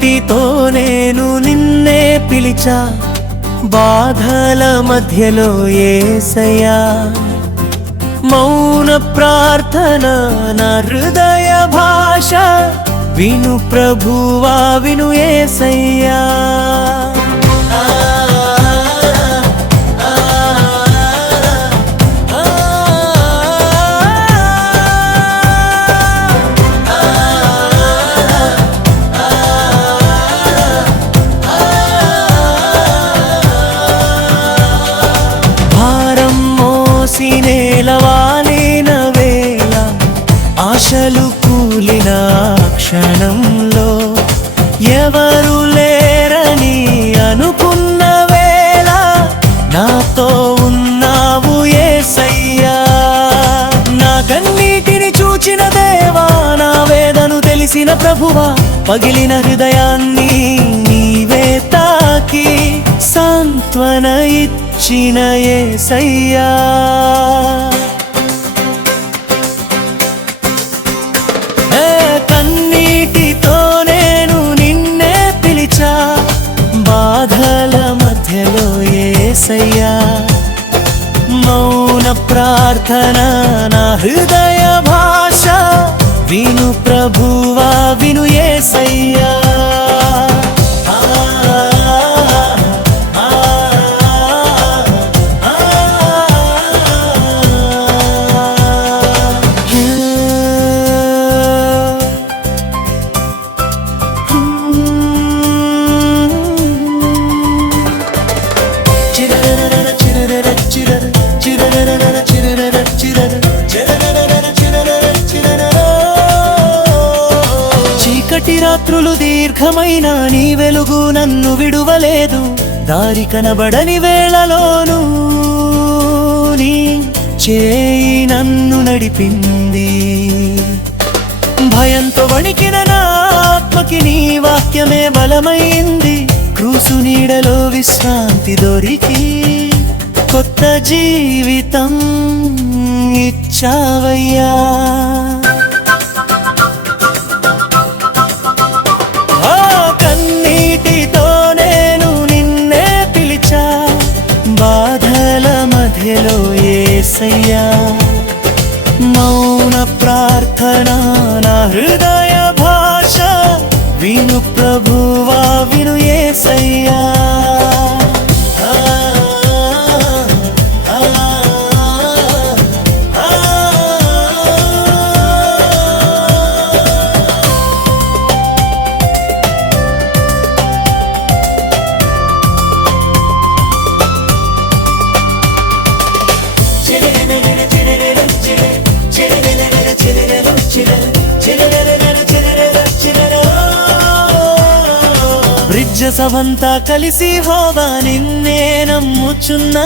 కన్నీటితో నేను నిన్నే పిలిచా, బాధల మధ్యలో యేసయ్యా. మౌన ప్రార్థన నా హృదయ భాష, విను ప్రభువా విను యేసయ్యా. నేలవాలిన వేళ, ఆశలు కూలిన క్షణంలో, ఎవరు లేరని అనుకున్న వేళ, నాతో ఉన్నావు యేసయ్యా. నా కన్నీటిని చూచిన దేవా, నా వేదను తెలిసిన ప్రభువా, పగిలిన హృదయాన్ని నీవే తాకి సాంత్వన ఇచ్చిన యేసయ్యా. కన్నీటితో నేను నిన్నే పిలిచా, బాధల మధ్యలో యేసయ్యా. మౌన ప్రార్థన నా హృదయ భాష, విను ప్రభువా విను యేసయ్యా. చీకటి రాత్రులు దీర్ఘమైన నీ వెలుగు నన్ను విడువలేదు, దారి కనబడని వేళలోనూ నీ చేయి నన్ను నడిపింది. భయంతో వణికిన నా ఆత్మకి నీ వాక్యమే బలమైంది, క్రూసు నీడలో విశ్రాంతి దొరికి కొత్త జీవితం ఇచ్చావయ్యా. కన్నీటితో నేను నిన్నే పిలిచా, బాధల మధ్యలో యేసయ్యా. మౌన ప్రార్థన నా హృదయ భాష, విను ప్రభువా విను యేసయ్యా. బ్రిడ్జ సభంతా కలిసి హోవా నిన్నే నమ్ముచున్నా,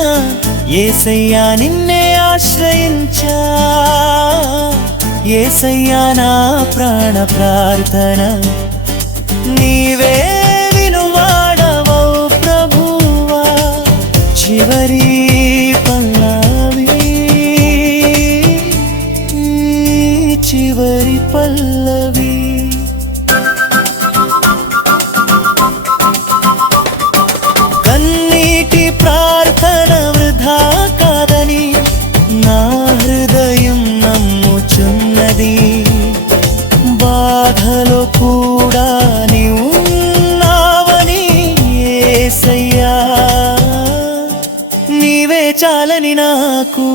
యేసయ్యా నిన్నే ఆశ్రయించా. యేసయ్యా నా ప్రాణ ప్రార్థన, నీవే వినువాడవో ప్రభువా. చివరి పల్లవి, చివరి పల్లవి. కన్నీటి ప్రార్థన వృధా కాదని నా హృదయం నమ్ముచున్నది, బాధలో కూడా నీవు ఉన్నావని యేసయ్యా. నీవే చాలని నాకు.